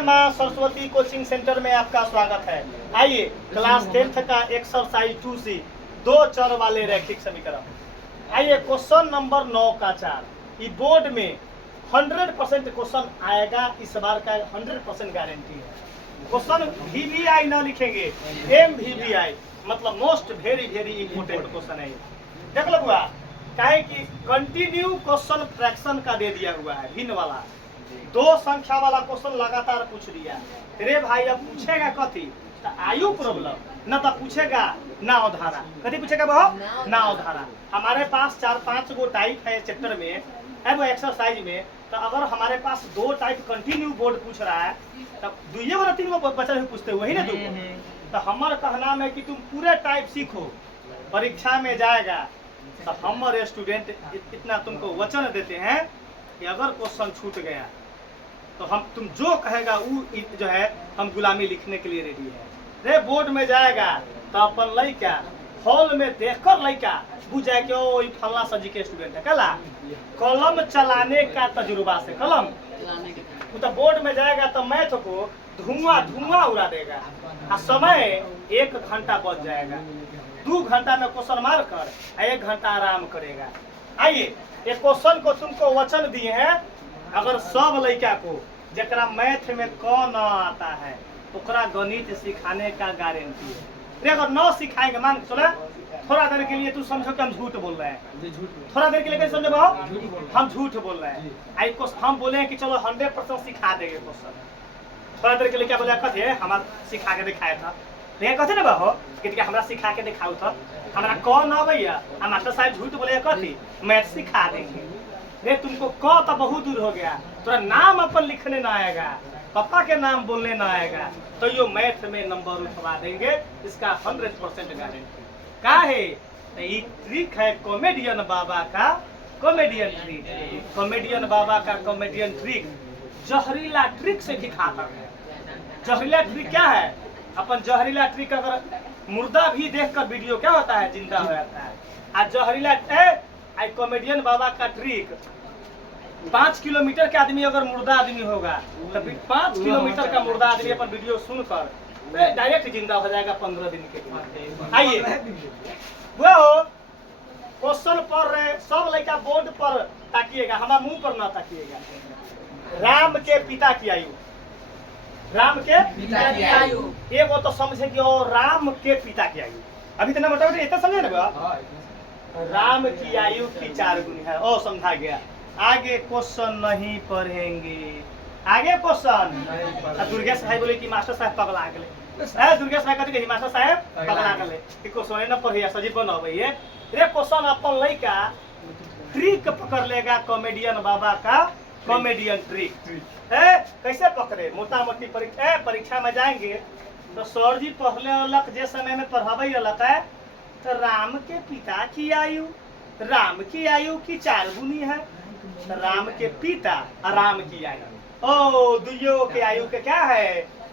जय मां Saraswati coaching centre में आपका स्वागत है। आइए क्लास 10th का एक्सरसाइज 2C 2 चर वाले रैखिक समीकरण। आइए क्वेश्चन नंबर 9 का 4। इस बोर्ड में 100% क्वेश्चन आएगा, इस बार का 100% गारंटी है। क्वेश्चन VVI ना लिखेंगे, MVVI मतलब most very very important question है। देख लो हुआ काहे कि कंटिन्यू क्वेश्चन फ्रैक्शन का दे दिया हुआ है, भिन्न वाला 2 संख्या वाला क्वेश्चन लगातार पूछ दिया। रे भाई अब पूछेगा कथी? तो आयु प्रॉब्लम, न तो पूछेगा नाव धारा। कथी पूछेगा बहु? नाव धारा। हमारे पास 4-5 गो टाइप है चैप्टर में, वो एक्सरसाइज में। तो अगर हमारे पास 2 टाइप कंटिन्यू बोर्ड पूछ रहा है तब 2 वाला 3 गो बच्चा भी पूछते हुए ही ना 2 को। तो हमारा कहना है कि तुम पूरे टाइप सीखो, परीक्षा में जाएगा तो हमारे स्टूडेंट इतना तुमको वचन देते हैं कि अगर क्वेश्चन छूट गया तो हम तुम जो कहेगा वो जो है हम गुलामी लिखने के लिए रेडी है। रे बोर्ड में जाएगा तो अपन लड़का हॉल में देखकर लड़का बुझ जाए कि ओ फल्ला सजी के स्टूडेंट है। कला कलम चलाने का तजुर्बा से कलम वो तो बोर्ड में जाएगा तो मैथ को धुआं उड़ा देगा। और समय 1 घंटा बच जाएगा। 2 घंटा में क्वेश्चन मार कर 1 घंटा आराम करेगा। आइए एक क्वेश्चन को तुमको वचन दिए हैं, अगर सब लड़का को जरा मैथ में क न आता है ओकरा गणित सिखाने का गारंटी है। अगर न सिखाएंगे, मान के चलो थोड़ा देर के लिए तू समझो कि हम झूठ बोल रहे हैं, थोड़ा देर के लिए कैसे समझो हम झूठ बोल रहे हैं। आई हम बोले हैं कि चलो 100% सिखा देंगे क्वेश्चन। थोड़ा देर के लिए क्या बोले कथे हमारा सिखा के दिखाया था, ये कहते ना बहो कि हमरा सिखा के दिखाओ था, हमरा क न भैया मास्टर साहब झूठ बोले कथी मैथ सिखा देंगे। रे तुमको क तो बहुत दूर हो गया, थोड़ा नाम अपन लिखने ना आएगा, पापा के नाम बोलने ना आएगा तो यो मैथ में नंबर उठवा देंगे, इसका 100% गारंटी। क्या है? ये ट्रिक है कॉमेडियन बाबा का, कॉमेडियन ट्रिक। कॉमेडियन बाबा का कॉमेडियन ट्रिक जहरीला ट्रिक से दिखाता है। जहरीला ट्रिक क्या है? अपन जहरीला ट्रिक अगर मुर्दा भी देखकर वीडियो क्या होता है, जिंदा हो जाता है। आज जहरीला कॉमेडियन बाबा का ट्रिक 5 किलोमीटर के आदमी अगर मुर्दा आदमी होगा तो 5 किलोमीटर का मुर्दा आदमी अपन वीडियो सुनकर डायरेक्ट जिंदा हो जाएगा 15 दिन के लिए। आइए वो क्वेश्चन पढ़ रहे सब लड़का बोर्ड पर ताकिएगा, हमारा मुंह पर ना ताकिएगा। राम के पिता की आयु, राम के पिता की आयु एक वो तो समझे कि ओ राम के पिता की आयु अभी तो ना मोटा इतना समझे ना, राम की आयु की 4 गुनी है। ओ समझा गया। आगे क्वेश्चन नहीं पढ़ेंगे, आगे क्वेश्चन। दुर्गेश भाई बोले कि मास्टर साहब पगला गए। दुर्गेश भाई कहते मास्टर साहब पगला गए कि क्वेश्चन न पढ़िए सजीव बनबे। रे क्वेश्चन अपन लड़का ट्रिक पकड़ लेगा, कॉमेडियन बाबा का कॉमेडियन ट्रिक है। कैसे पकड़े? मोटा मोटी परीक्षा में जाएंगे तो सर जी पहले जे समय में पढ़ावे रहता है तो राम के पिता की आयु, राम की आयु की 4 गुनी है। तो राम के पिता और राम की आयु, ओ दुइयों के आयु के क्या है?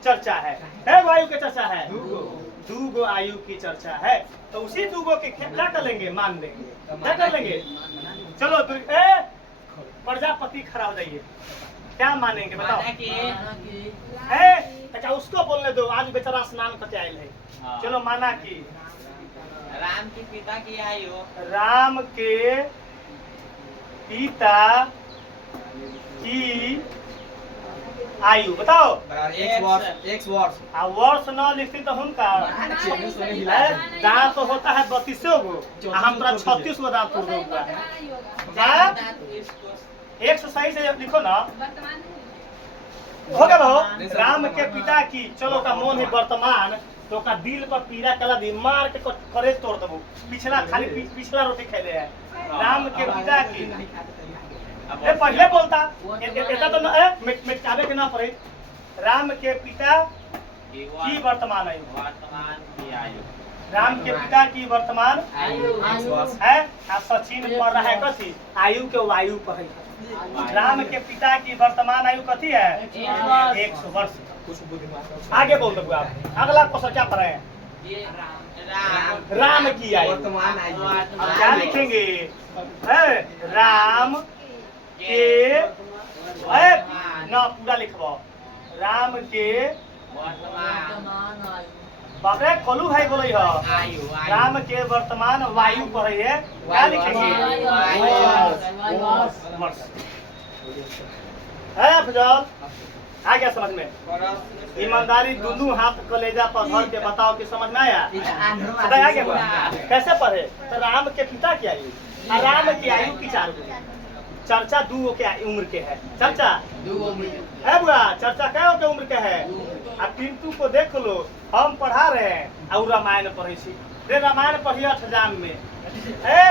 चर्चा है। आयु के चर्चा है, 2 गो आयु की चर्चा है। तो उसी 2 गो के क्या कर लेंगे? मान लेंगे। क्या कर लेंगे? चलो प्रजापति खड़ा हो जाइए, क्या मानेंगे बताओ? अच्छा उसको बोलने दो, आज बेचारा स्नान करके आयल है। चलो माना कि राम के पिता की आयु, राम के पिता की आयु बताओ। X वर्ष। वर्ष न लिखती तो उनका दांत तो होता है 32 गो, हम 36 गो दांत तोड़ दूंगा। एक सही से लिखो ना, हो गया भाव। राम के पिता की, चलो का मोन है वर्तमान तो का दिल पर पीड़ा कला दी मार के करे तोड़ दबो। पिछला खाली पिछला रोटी खेले है। राम के पिता की पहले बोलता ऐसा तो मिटावे के ना पड़े। राम के पिता की वर्तमान आयु, राम के पिता की वर्तमान है। सचिन पढ़ रहा है कथी? आयु के वायु पर है। राम के पिता की वर्तमान आयु कथी है? 100 वर्ष। आगे बोल दो आप, अगला क्वेश्चन क्या पढ़ रहे हैं? राम की आयु, अब क्या लिखेंगे? राम के ना पूरा लिखवाओ। राम के वर्तमान बाप रे कोलू भाई बोले हो आयु राम के वर्तमान वायु पढ़े है क्या लिखेंगे वर्ष है अफजल आ गया समझ में ईमानदारी दोनों हाथ कलेजा पर धर के बताओ कि समझ में आया समझ आ गया कैसे पढ़े तो राम के पिता की आयु और राम की आयु की 4 गुनी चर्चा 2 के उम्र के है चर्चा है बुआ चर्चा क्या के उम्र के है आ पिंटू को देख लो हम पढ़ा रहे हैं और रामायण पढ़े छी रे रामायण पढ़िए अष्टजाम में है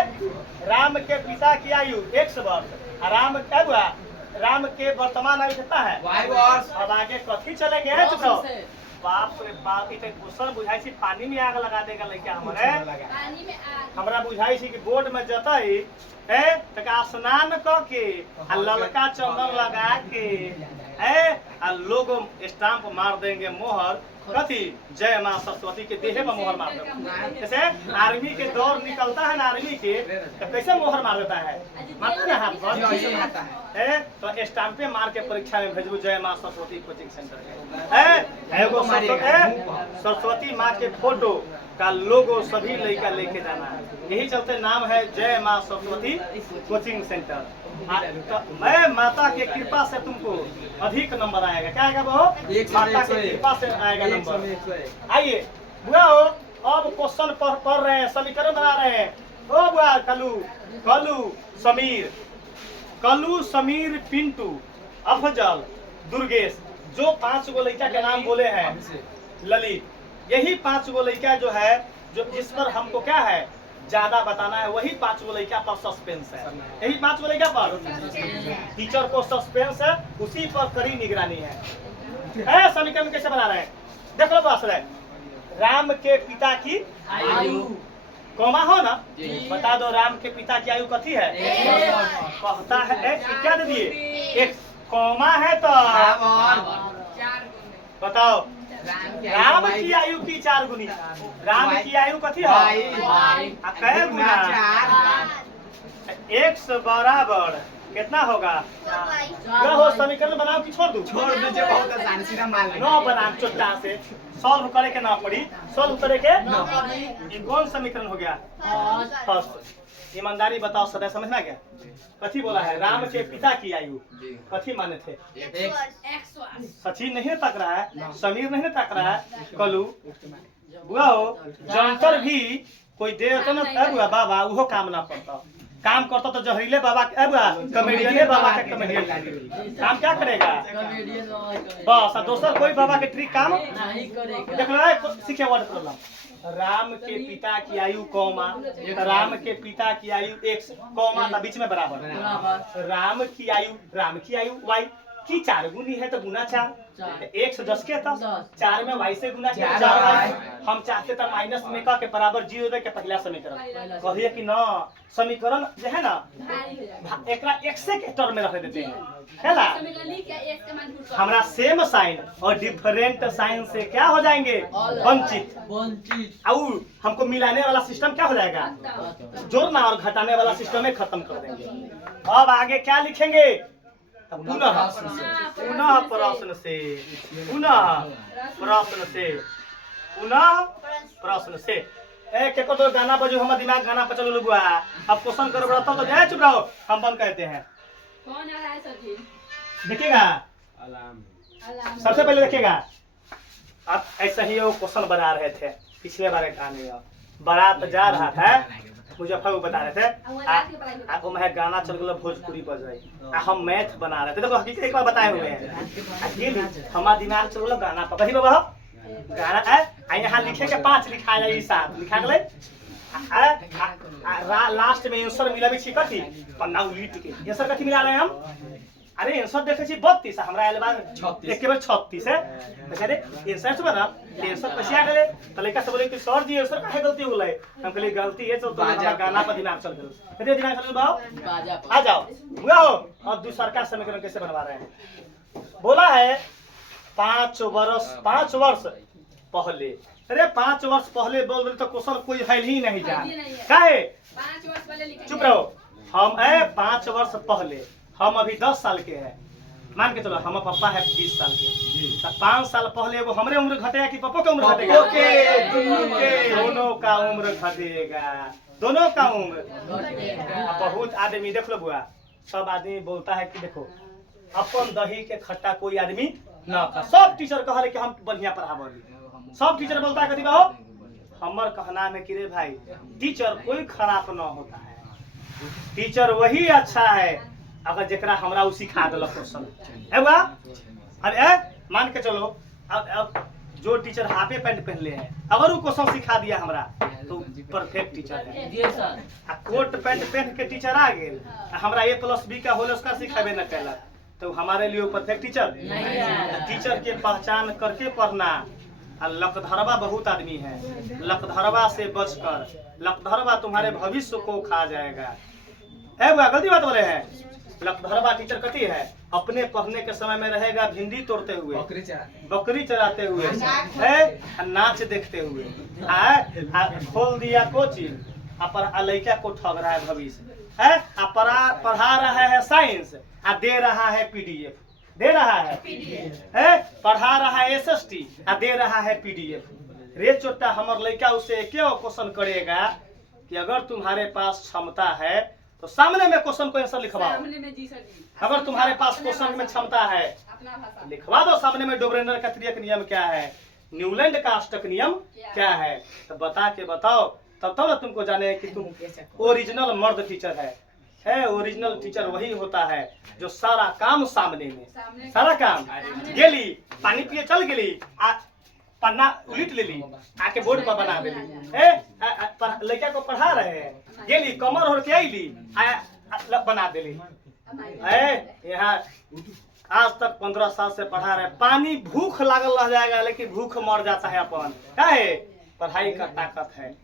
राम के पिता की आयु 100 वर्ष और राम क्या बुआ राम के वर्तमान आयु कितना है 5 वर्ष अब आगे कथी चलेंगे है चुनाव बाप रे बाप इतने क्वेश्चन बुझाई छी पानी में आग लगा देगा लड़का हमारे हमरा बुझाई छी कि बोर्ड में जतई है तका स्नान क के आ ललका चंदन लगा के है आ लोगो स्टाम्प मार देंगे मोहर कथी जय मां सरस्वती के देहे पर मोहर मार देंगे जैसे आर्मी के दौर निकलता है ना आर्मी के तो कैसे मोहर मार देता है मारता है हाथ पर है तो स्टाम्पे मार के परीक्षा में भेजबू जय मां सरस्वती कोचिंग सेंटर है एगो सरस्वती माँ के फोटो का लोगो सभी लड़का लेके जाना है यही चलते नाम है जय मां सरस्वती कोचिंग सेंटर तो मैं माता के कृपा से तुमको अधिक नंबर आएगा क्या आएगा वो माता के कृपा से आएगा नंबर आइए बुआ हो अब क्वेश्चन पढ़ रहे हैं समीकरण बना रहे हैं ओ बुआ कलू समीर पिंटू अफजल दुर्गेश जो 5 गो लड़का के नाम बोले हैं ललित यही 5 गो लड़का जो है जो जिस पर हमको क्या है ज्यादा बताना है वही 5 गो लड़का पर सस्पेंस है यही 5 गो लड़का पर टीचर को सस्पेंस है उसी पर कड़ी निगरानी है समीकरण कैसे बना रहे हैं देख लो बस राम के पिता की आयु कौमा हो ना बता दो राम के पिता की आयु कथी है कहता है क्या दे दिए एक कौमा है तो बताओ राम की आयु की 4 गुनी राम की आयु कथी है कै गुना 100 बराबर कितना होगा हो समीकरण बनाओ कि छोड़ दीजिए बहुत आसान सीधा मान लेंगे 9 बना चोटा से सॉल्व करे के ना पड़ी सॉल्व करे के ये कौन समीकरण हो गया फर्स्ट ईमानदारी बताओ सदा समझ में आ गया कथी बोला है राम के पिता की आयु कथी माने थे सचिन नहीं तक रहा है समीर नहीं तक रहा है कलू बुआ हो जंतर भी कोई दे तो ना बुआ बाबा वो काम ना करता काम करता तो जहरीले बाबा कॉमेडियन बाबा के कॉमेडियन काम क्या करेगा बस दोसर कोई बाबा के ट्रिक काम नहीं करेगा देख लो सीखे वर्ड प्रॉब्लम राम के पिता की आयु कौमा राम के पिता की आयु 1 कौमा था बीच में बराबर राम की आयु वाई की 4 गुनी है तो गुना 4 110 के था 4 में वाई से गुना 4 वाई हम चाहते थे माइनस में का के बराबर 0 दे के पहला समीकरण कहिए कि ना समीकरण जो है ना एकरा एक से के टर्म में रख देते हैं है ना हमारा सेम साइन और डिफरेंट साइन से क्या हो जाएंगे वंचित और हमको मिलाने वाला सिस्टम क्या हो जाएगा जोड़ना और घटाने वाला सिस्टम में खत्म कर देंगे अब आगे क्या लिखेंगे पुनः प्रश्न से एक एक तो गाना बजो हमारा दिमाग गाना पर चलो लोग अब क्वेश्चन करो बड़ा तो जाए चुप रहो हम बंद कहते हैं कौन आ रहा है सचिन देखिएगा सबसे पहले देखिएगा अब ऐसा ही वो क्वेश्चन बना रहे थे पिछले बार कहानी बारात जा रहा था मुजफ्फरपुर बता रहे थे वो मैं गाना चल गया भोजपुरी बज रही हम मैथ बना रहे थे देखो हकीकत एक बार बताए हुए हैं हमारा दिमाग चल गया गाना पर वही बाबा गाना है यहाँ लिखे के 5 लिखा जाए 7 लिखा गए लास्ट में आंसर मिला भी कथी पन्ना उलट के आंसर कथी मिला रहे हम अरे आंसर देखे छी 32 हमरा आइल बा एक के बार 36 है अरे आंसर से बना आंसर कैसे आ गए तो लड़का से बोले कि सर जी आंसर काहे गलती हो गई हम कहले गलती है तो गाना पर दिमाग चल गया कहते दिमाग चल बाओ आ जाओ बुआ हो अब दूसरा का समीकरण कैसे बनवा रहे हैं बोला है 5 वर्ष पहले अरे 5 वर्ष पहले बोल रहे तो क्वेश्चन कोई है ही नहीं जान काहे 5 वर्ष पहले लिखे चुप रहो हम 5 वर्ष पहले हम अभी 10 साल के हैं मान के चलो हम पापा है 20 साल के तो 5 साल पहले वो हमरे उम्र घटेगा कि पप्पो का उम्र घटेगा? पप्पो के, दोनों के। दोनों का उम्र घटेगा, दोनों का उम्र। बहुत आदमी देख लो बुआ, सब आदमी बोलता है कि देखो अपन दही के खट्टा कोई आदमी ना खा। सब टीचर कह रहे कि हम बढ़िया पढ़ाबी, सब टीचर बोलता है कथी बाहो हमर कहना में कि रे भाई टीचर कोई खराब ना होता है, टीचर वही अच्छा है अगर जरा हमरा उ सिखा दिलक क्वेश्चन है बुआ। अब मान के चलो अब जो टीचर हाफे पैंट पहनले है अगर वो क्वेश्चन सिखा दिया हमरा तो परफेक्ट टीचर है। आ कोट पैंट पहन के टीचर आ गेल हमरा A+B का होल स्क्वायर सिखाबे न कैलक तो हमारे लिए परफेक्ट टीचर नहीं है। टीचर के पहचान करके पढ़ना। लकधरवा बहुत आदमी है, लकधरवा से बचकर, लकधरवा तुम्हारे भविष्य को खा जाएगा। बुआ गलती बात बोले हैं। लकधरवा टीचर कथी है अपने पढ़ने के समय में रहेगा भिंडी तोड़ते हुए, बकरी चराते हुए है, नाच देखते हुए, खोल दिया कोचिंग पर लड़का को ठग रहा है भविष्य है, पढ़ा रहा है साइंस दे रहा है PDF, दे रहा है पढ़ा रहा है SST दे रहा है PDF। रे चोटा हमर लड़का उसे क्यों क्वेश्चन करेगा कि अगर तुम्हारे पास क्षमता है तो सामने में क्वेश्चन को आंसर लिखवाओ। अगर तुम्हारे पास क्वेश्चन में क्षमता है लिखवा दो सामने में। डोब्रेनर का तृतीयक नियम क्या है, न्यूलैंड का अष्टक नियम क्या है, तो बता के बताओ तब ना तुमको जाने कि तुम ओरिजिनल मर्द टीचर है। ओरिजिनल टीचर वही होता है जो सारा काम सामने में, सारा काम गेली पानी पिए चल गेली पन्ना उलिट ले ली आके बोर्ड पर बना देली, लड़का को पढ़ा रहे हैं गेली कमर होके आईली बना देली। यहाँ आज तक 15 साल से पढ़ा रहे, पानी भूख लागल रह जाएगा लेकिन भूख मर जाता है अपन, क्या है पढ़ाई का ताकत है।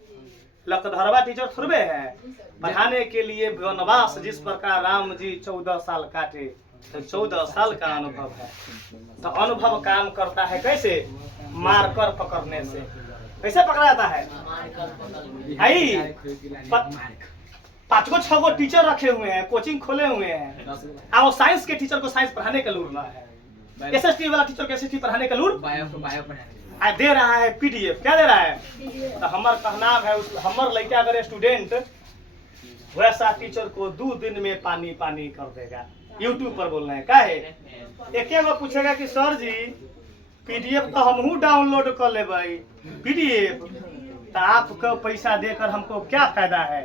लकधरवा टीचर थोड़े है पढ़ाने के लिए वनवास जिस प्रकार राम जी 14 साल काटे तो 14 साल का अनुभव है। तो अनुभव काम करता है कैसे, मारकर पकड़ने से। कैसे पकड़ा जाता है, 5 गो 6 गो टीचर रखे हुए हैं, कोचिंग खोले हुए हैं। अब साइंस के टीचर को साइंस पढ़ाने का लूर ना है, SST वाला टीचर को SST पढ़ाने का लूर दे रहा है PDF। क्या दे रहा है, तो हमार कहना है हमार लड़का अगर स्टूडेंट वैसा टीचर को 2 दिन में पानी पानी कर देगा। YouTube पर बोल रहे हैं, क्या है एक वो पूछेगा कि सर जी PDF तो हमहू डाउनलोड कर ले PDF, तो आपको पैसा देकर हमको क्या फायदा है,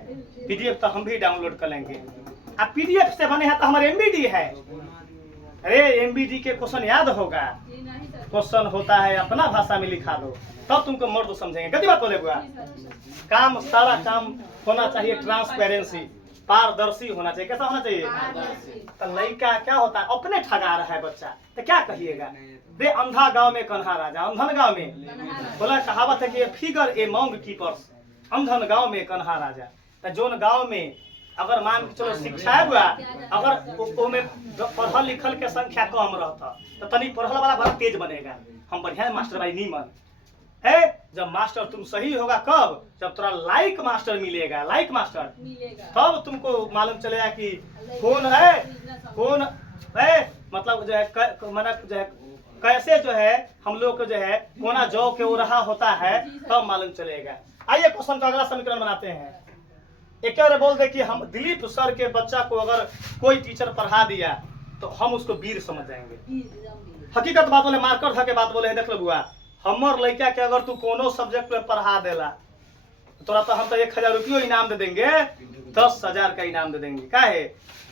PDF तो हम भी डाउनलोड कर लेंगे। अब PDF से बने हैं तो हमारे MBD है। अरे MBD के क्वेश्चन याद होगा, क्वेश्चन होता है अपना भाषा में लिखा दो तब तुमको मर्द समझेंगे। गलती बात बोले बुआ, काम सारा काम होना चाहिए ट्रांसपेरेंसी, पारदर्शी होना चाहिए। कैसा होना चाहिए, तो लड़का क्या होता है अपने ठगा रहा है बच्चा तो क्या कहिएगा, दे अंधा गांव में कन्हा राजा, अंधन गांव में बोला कहावत है कि फिगर एमंग कीपर्स, अंधन गांव में कन्हा राजा। तो जोन गांव में अगर मान के चलो शिक्षा है बुआ, अगर में पढ़ल लिखल के संख्या कम रहता तो तनी पढ़ल वाला बड़ा तेज बनेगा, हम बढ़िया मास्टर भाई नीमन है। जब मास्टर तुम सही होगा कब, जब थोड़ा लाइक मास्टर मिलेगा, लाइक मास्टर तब तुमको मालूम चलेगा कि कौन है कौन है, मतलब जो है माना जो है कैसे जो है हम लोग को जो है कोना जौ के वो रहा होता है तब मालूम चलेगा। आइए क्वेश्चन का अगला समीकरण बनाते हैं। एक और बोल दे कि हम दिलीप सर के बच्चा को अगर कोई टीचर पढ़ा दिया तो हम उसको वीर समझ जाएंगे। हकीकत बात बोले, मार्कर था के बात बोले, देख लो बुआ हमर लड़का के अगर तू कोनो सब्जेक्ट में पढ़ा देला तोरा तो हम तो 1000 रुपये इनाम दे देंगे, 10,000 का इनाम दे देंगे। क्या है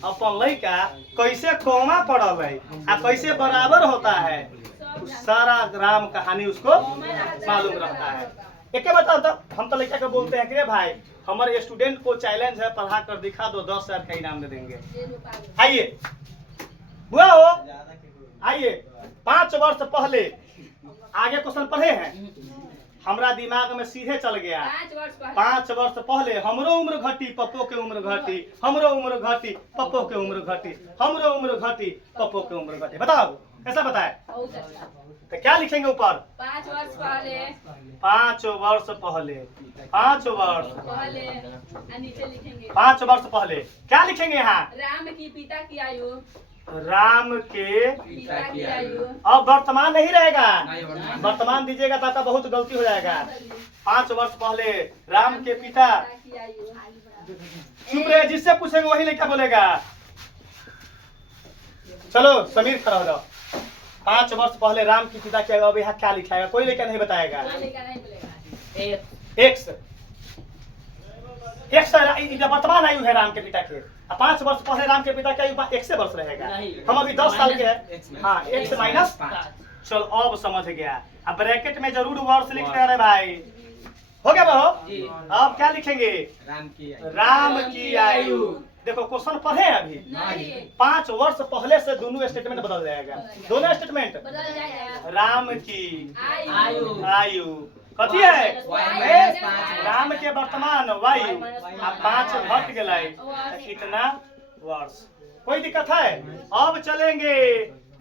अपन लड़का कैसे कौमा पढ़ल है आ कैसे बराबर होता है सारा राम कहानी उसको मालूम रहता है। एक बताओ तो हम तो लड़का को बोलते हैं कि भाई हमारे स्टूडेंट को चैलेंज है पढ़ा कर दिखा दो, 10,000 का इनाम दे देंगे। आइए बुआ हो आइए 5 वर्ष पहले आगे क्वेश्चन पढ़े हैं, हमरा दिमाग में सीधे चल गया। 5 वर्ष पहले हमरो उम्र घटी पप्पो के उम्र घटी, हमरो उम्र घटी पप्पो के उम्र घटी, हमरो उम्र घटी पप्पो के उम्र घटी। बताओ कैसा बताए, तो क्या लिखेंगे ऊपर 5 वर्ष पहले, 5 वर्ष पहले, 5 वर्ष पहले नीचे लिखेंगे 5 वर्ष पहले क्या लिखेंगे यहाँ, राम की पिता की आयु, राम के पिता की आयु अब वर्तमान नहीं रहेगा, नहीं, वर्तमान। वर्तमान दीजिएगा तो आपका बहुत गलती हो जाएगा। 5 वर्ष पहले राम के पिता, की आयु चुप रहे, जिससे पूछेंगे वही लड़का बोलेगा। चलो समीर खड़ा हो जाओ। 5 वर्ष पहले राम के पिता क्या, अब यहाँ क्या लिखाएगा, कोई लड़का नहीं बताएगा। कोई लेकर नहीं बोलेगा। एक्स वर्तमान आयु है राम के पिता के। 5 वर्ष पहले राम के पिता की आयु 1 वर्ष रहेगा। हम अभी 10 साल के हैं। हाँ, 1 से माइनस। चलो अब समझ गया। अब ब्रैकेट में जरूर वर्ष लिख रहे हैं भाई। हो गया बहो? अब क्या लिखेंगे? राम की आयु। देखो क्वेश्चन पढ़े हैं अभी। नहीं 5 वर्ष पहले से दोनों स्टेटमेंट बदल जाएगा। दोनों स्टेटमेंट बदल जाएगा। राम की आयु आयु कथी है? वायु। राम के वर्तमान वायु। अब 5 घट गए कितना वर्ष? कोई दिक्कत है? अब चलेंगे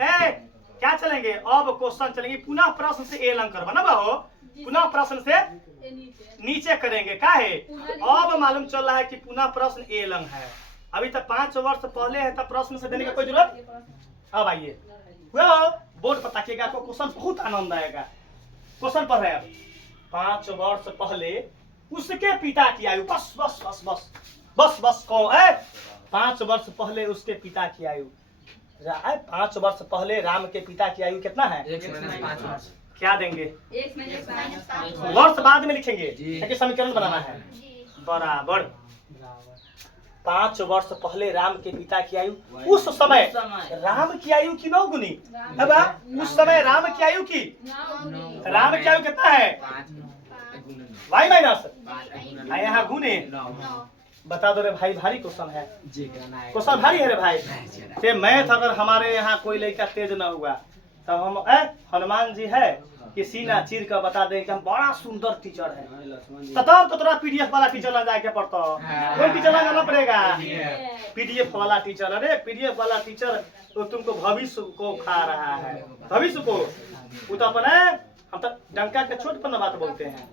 क्या चलेंगे? अब क्वेश्चन चलेंगे। पुनः प्रश्न से ए लंग करवा ना बाहो। पुनः प्रश्न से नीचे करेंगे। का है? अब मालूम चल रहा है कि पुनः प्रश्न ए लंग है। अभी तक 5 वर्ष पहले है, तब प्रश्न से देने की कोई जरूरत। अब आइए बोर्ड पर ताकिएगा, आपको क्वेश्चन बहुत आनंद आएगा। क्वेश्चन पढ़ रहे हैं। 5 वर्ष पहले उसके पिता की आयु। बस बस बस बस बस बस कौन है? 5 वर्ष पहले उसके पिता की आयु। 5 वर्ष पहले राम के पिता की आयु कितना है? क्या देंगे? 1 - 5 वर्ष बाद में लिखेंगे क्योंकि समीकरण बनाना है। बराबर 5 वर्ष पहले राम के पिता की आयु। उस समय राम की आयु की 9 गुनी। अब उस समय राम की आयु की, राम की आयु कितना है? वाई माइनस यहाँ गुने। बता दो रे भाई, भारी क्वेश्चन है। क्वेश्चन भारी है रे भाई। ते मैथ अगर हमारे यहाँ कोई लड़का तेज न हुआ तो हम हनुमान जी है कि सीना चीर कर बता दें कि हम बड़ा सुंदर टीचर है। तब तो तोरा पीडीएफ वाला टीचर ना जाके पढ़ता। कौन टीचर ना जाना पड़ेगा? पीडीएफ वाला टीचर। अरे पीडीएफ वाला टीचर तो तुमको भविष्य को खा रहा है। भविष्य को वो तो अपन है, हम तो डंका के चोट पर न बात बोलते हैं।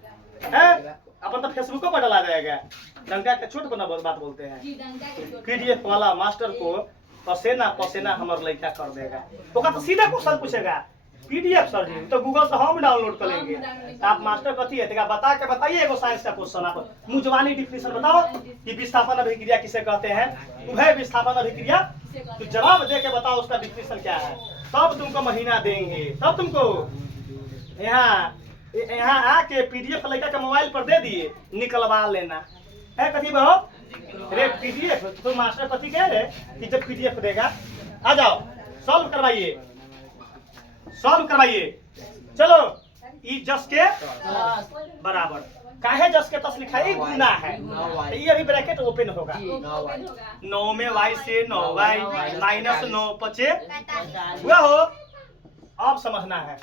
अपन तो फेसबुक पर डाला जाएगा। डंका के चोट पर न बात बोलते हैं। पीडीएफ वाला मास्टर को पसेना पसेना हमारे लड़का कर देगा। ओका तो सीधा क्वेश्चन पूछेगा पीडीएफ सर जी, तो गूगल से हम डाउनलोड कर लेंगे। तो आप मास्टर कथी है तेरा बता के बताइए। एगो साइंस का क्वेश्चन आप मुजवानी डिफिनेशन बताओ कि विस्थापन अभिक्रिया किसे कहते हैं। उभय विस्थापन अभिक्रिया, तो जवाब दे के बताओ उसका डिफिनेशन क्या है। तब तुमको महीना देंगे। तब तुमको यहाँ आके पीडीएफ लड़का के मोबाइल पर दे दिए, निकलवा लेना है। कथी बहो रे पीडीएफ? तो मास्टर कथी कह रहे कि जब पीडीएफ देगा आ जाओ सॉल्व करवाइए, सॉल्व करवाइए। चलो ई जस के बराबर काहे जस के तस लिखा है? गुना है। ये अभी ब्रैकेट ओपन होगा। 9 में y से 9y माइनस 9 पचे हुआ हो। अब समझना है।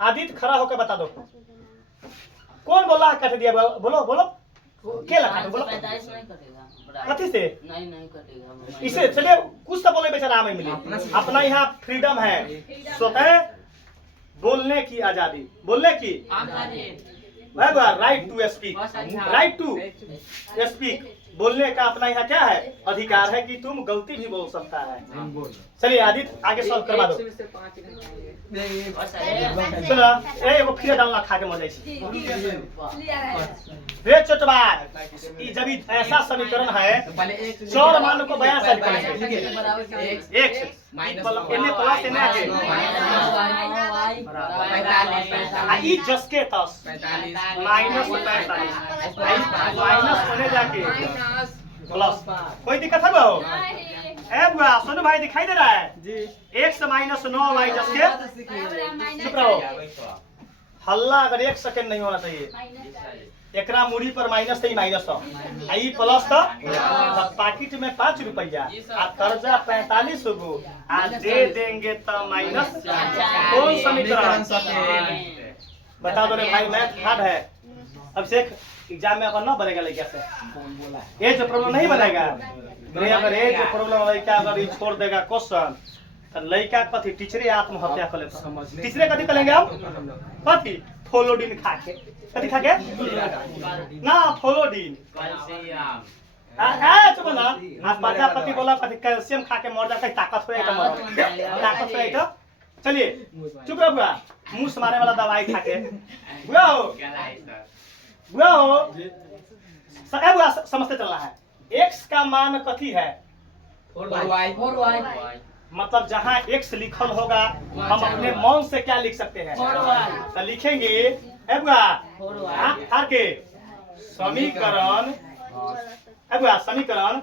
आदित्य खड़ा होकर बता दो कौन बोला कट दिया? बोलो बोलो क्या लगा? बोलो कथी से? नहीं कटेगा। इसे चलिए कुछ तो बोले बेचारा हमें मिली। अपना यहाँ फ्रीडम है, स्वतः बोलने की आजादी, बोलने की right to speak, right to speak. बोलने का अपना यहाँ क्या है? अधिकार है कि तुम गलती भी बोल सकता है। चलिए आदित्य आगे सॉल्व करवा दो। चलो एगो फिर डालना खा के मजा रे चोटवा। जब ऐसा समीकरण है चौर मान को बयां से एक प्लस ई जस के तस माइनस 45 माइनस होने जाके प्लस। कोई दिक्कत है बहू? ए बुआ सोनू भाई दिखाई दे रहा है जी? x माइनस 9y जस के। चुप रहो। हल्ला अगर 1 सेकंड नहीं होना चाहिए। एकरा मुड़ी पर माइनस थी माइनस तो आई प्लस तो पैकेट में 5 रुपया आ कर्जा 45 गो आ दे देंगे तो माइनस। कौन समीकरण? बता दो रे भाई, मैथ हार्ड है। अभिषेक एग्जाम में अपन ना बनेगा लड़का से। ये जो प्रॉब्लम नहीं बनेगा अगर ये जो प्रॉब्लम लड़का अगर छोड़ देगा क्वेश्चन तो लड़का कथी टीचरे आत्महत्या कर लेता। टीचरे कथी करेंगे हम? कथी फोलोडिन खा के। कथी खा के ना? फोलोडिन चुप ना। आज प्रजापति बोला कैल्शियम खा के मर जाता है, ताकत हो तो मर, ताकत हो तो। चलिए चुप रहो बुआ, मुंह से मारने वाला दवाई खा के। बुआ हो बुआ हो, बुआ समझते चलना है। x का मान कथी है? मतलब जहाँ x लिखल होगा हम अपने मौन से क्या लिख सकते हैं? तो लिखेंगे ए बुआ आर के समीकरण, ए बुआ समीकरण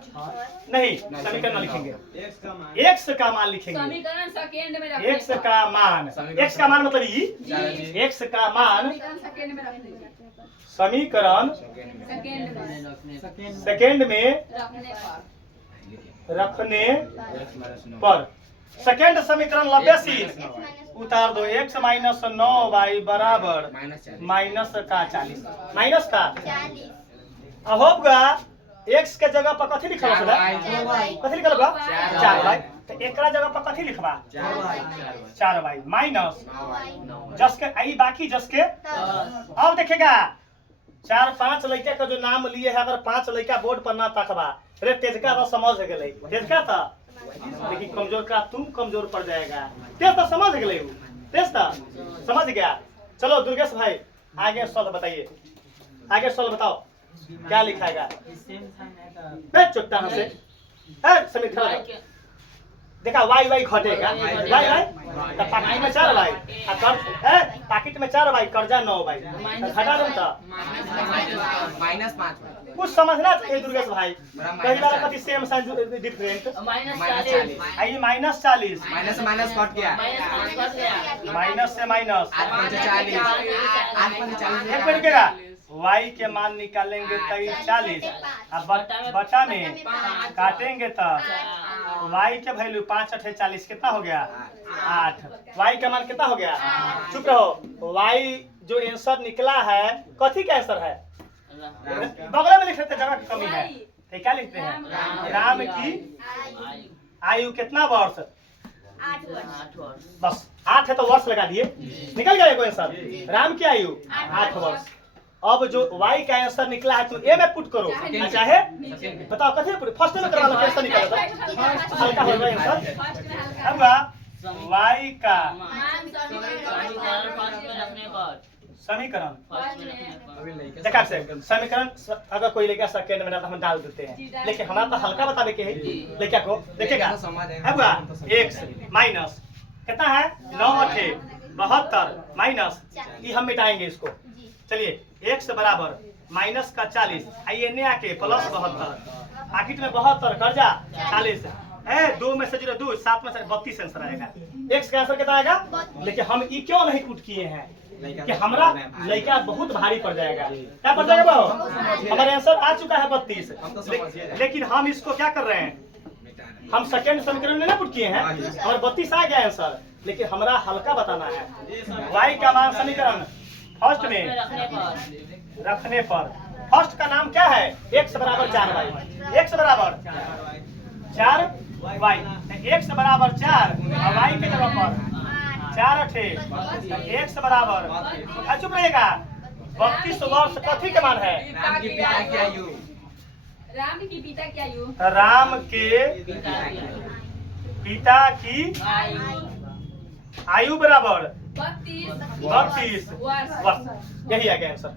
नहीं, समीकरण लिखेंगे, x का मान लिखेंगे। समीकरण सेकंड में रखने x का मान, x का मान मतलब ये, x का मान सेकंड में रख दीजिए। समीकरण सेकंड में रखने पर सेकंड समीकरण 90 उतार दो। x माइनस 9y बराबर माइनस का 40, माइनस का होगा। x के जगह पर कथी लिखल होगा? कथी लिखल होगा? 4y। तो एकरा जगह पर कथी लिखबा? 4y माइनस जस के आई बाकी जस के। अब देखेगा 4-5 लड़के का जो नाम लिए है, अगर 5 लड़का बोर्ड पर ना तकबा, अरे तेजका तो समझ गए, तेजका था लेकिन कमजोर का तुम कमजोर पड़ जाएगा। तेज तो समझ गए, तेज तो समझ गया। चलो दुर्गेश भाई आगे सवाल बताइए, आगे सवाल बताओ क्या लिखाएगा? चुट्टा से समीकरण देखा वाई वाई घटेगा, वाई वाई तो पाकिट में 4 वाई, पाकिट में 4 वाई, कर्जा 9 वाई, घटा दो तो -5 कुछ समझना चाहिए दुर्गेश भाई। कई बार कभी सेम साइन डिफरेंट आई -40 माइनस कट गया, माइनस से माइनस 8 एक मिनट रुकेगा। y के मान निकालेंगे तो 40, अब बटा में काटेंगे तो y के वैल्यू 5 × 40 कितना हो गया? 8। y का मान कितना हो गया? चुप रहो। y जो आंसर निकला है कथी का आंसर है? बगल में लिख लेते, जगह की कमी है तो क्या लिखते हैं? राम की आयु कितना वर्ष? 8 वर्ष। बस 8 है तो वर्ष लगा दिए, निकल गया एक आंसर। राम की आयु 8 वर्ष। अब जो y का आंसर निकला है तो ए में पुट करो, चाहे बताओ कथी में पुट? फर्स्ट में करवा लो, आंसर निकला था हल्का हो गया आंसर। अब y का समीकरण देखा से समीकरण अगर कोई लेके सेकंड में हम डाल देते हैं, लेकिन हमारा तो हल्का बतावे के है लेके को देखेगा। अब x माइनस कितना है? 9 माइनस ये हम मिटाएंगे इसको। चलिए x बराबर माइनस का 40, आइए ने आके प्लस 72, पाकिट में 72, कर्जा 40 है, 2 में से 0 2, 7 में से 32 आंसर आएगा। x का आंसर कितना आएगा? लेकिन हम ये क्यों नहीं पुट किए हैं कि हमारा लड़का बहुत भारी पड़ जाएगा। क्या पड़ जाएगा बाबू? हमारा आंसर आ चुका है 32, लेकिन हम इसको क्या कर रहे हैं? हम सेकंड समीकरण में ना पुट किए हैं, हमारा 32 आ गया आंसर, लेकिन हमारा हल्का बताना है। y का मान समीकरण फर्स्ट में रखने पर फर्स्ट का नाम क्या है? x बराबर 4y, x बराबर 4y, x बराबर 4 और y के जगह पर 4 थे, x बराबर चुप रहेगा 32 वर्ष कथी के मान है? राम की पिता की आयु, राम की पिता की आयु, राम के पिता की आयु बराबर 32 वर्ष। यही आ गया आंसर।